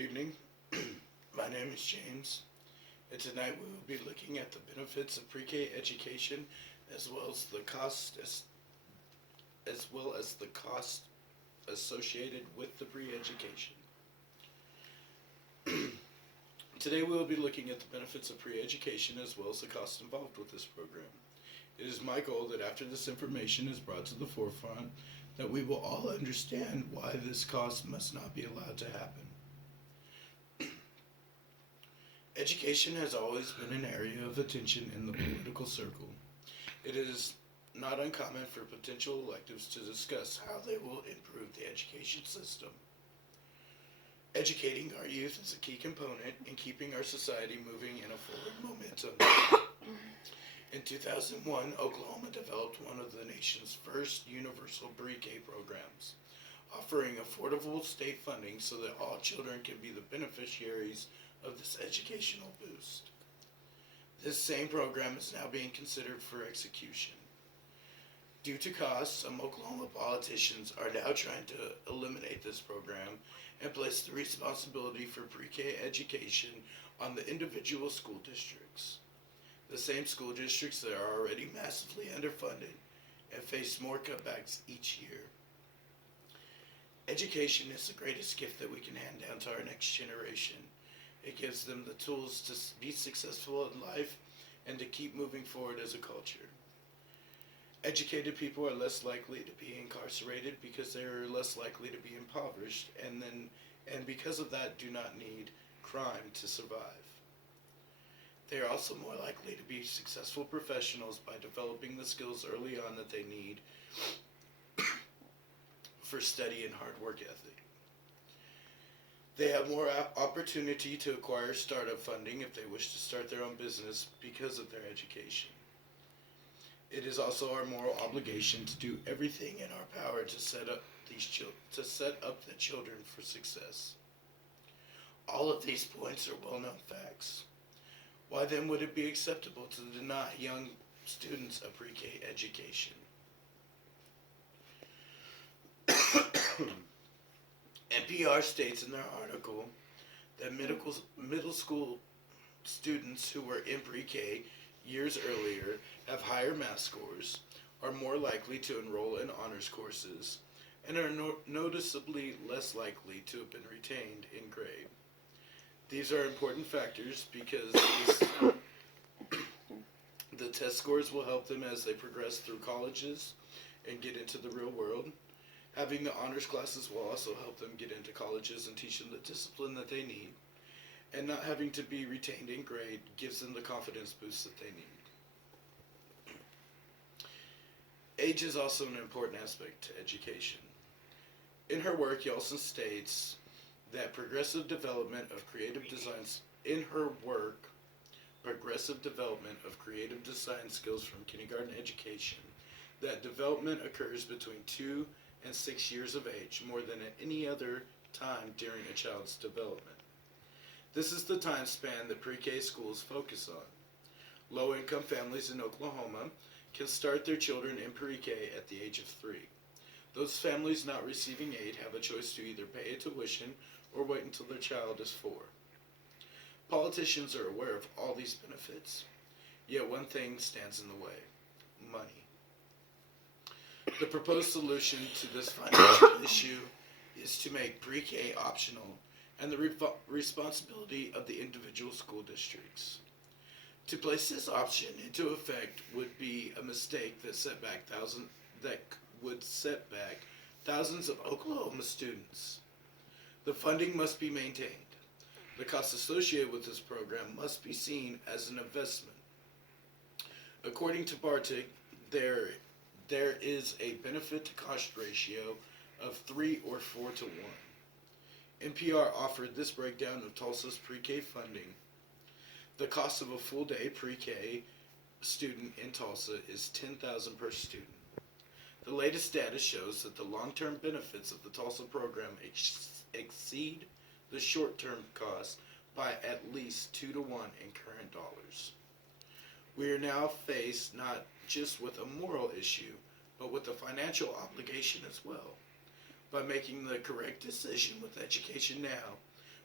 evening. My name is James, and tonight we will be looking at the benefits of pre-K education, as well as the cost associated with the pre-education. Today we will be looking at the benefits of pre-education as well as the costs involved with this program. It is my goal that after this information is brought to the forefront, that we will all understand why this cost must not be allowed to happen. Education has always been an area of attention in the political circle. It is not uncommon for potential electives to discuss how they will improve the education system. Educating our youth is a key component in keeping our society moving in a forward momentum. In 2001, Oklahoma developed one of the nation's first universal pre-K programs, offering affordable state funding so that all children can be the beneficiaries of this educational boost. This same program is now being considered for execution. Due to costs, some Oklahoma politicians are now trying to eliminate this program and place the responsibility for pre-K education on the individual school districts. The same school districts that are already massively underfunded and face more cutbacks each year. Education is the greatest gift that we can hand down to our next generation. It gives them the tools to be successful in life and to keep moving forward as a culture. Educated people are less likely to be incarcerated because they are less likely to be impoverished and because of that do not need crime to survive. They are also more likely to be successful professionals by developing the skills early on that they need for study and hard work ethic. They have more opportunity to acquire startup funding if they wish to start their own business because of their education. It is also our moral obligation to do everything in our power to set up the children for success. All of these points are well-known facts. Why then would it be acceptable to deny young students a pre-K education? NPR states in their article that middle school students who were in pre-K years earlier have higher math scores, are more likely to enroll in honors courses, and are noticeably less likely to have been retained in grade. These are important factors because the test scores will help them as they progress through colleges and get into the real world. Having the honors classes will also help them get into colleges and teach them the discipline that they need. And not having to be retained in grade gives them the confidence boost that they need. Age is also an important aspect to education. In her work, Yeltsin states that progressive development of creative design skills from kindergarten education, that development occurs between 2 and 6 years of age, more than at any other time during a child's development. This is the time span that pre-K schools focus on. Low-income families in Oklahoma can start their children in pre-K at the age of 3. Those families not receiving aid have a choice to either pay a tuition or wait until their child is 4. Politicians are aware of all these benefits, yet one thing stands in the way: money. The proposed solution to this financial issue is to make pre-K optional and the responsibility of the individual school districts. To place this option into effect would be a mistake that would set back thousands of Oklahoma students. The funding must be maintained. The costs associated with this program must be seen as an investment. According to Bartik, there is a benefit to cost ratio of 3 or 4 to 1. NPR offered this breakdown of Tulsa's pre-K funding. The cost of a full day pre-K student in Tulsa is $10,000 per student. The latest data shows that the long-term benefits of the Tulsa program exceed the short-term cost by at least 2 to 1 in current dollars. We are now faced not just with a moral issue, but with a financial obligation as well. By making the correct decision with education now,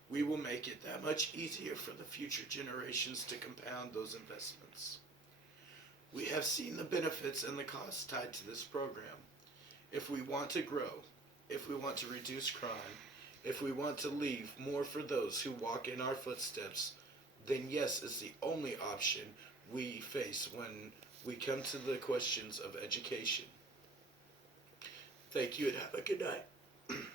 we will make it that much easier for the future generations to compound those investments. We have seen the benefits and the costs tied to this program. If we want to grow, if we want to reduce crime, if we want to leave more for those who walk in our footsteps, then yes is the only option we face when we come to the questions of education. Thank you and have a good night.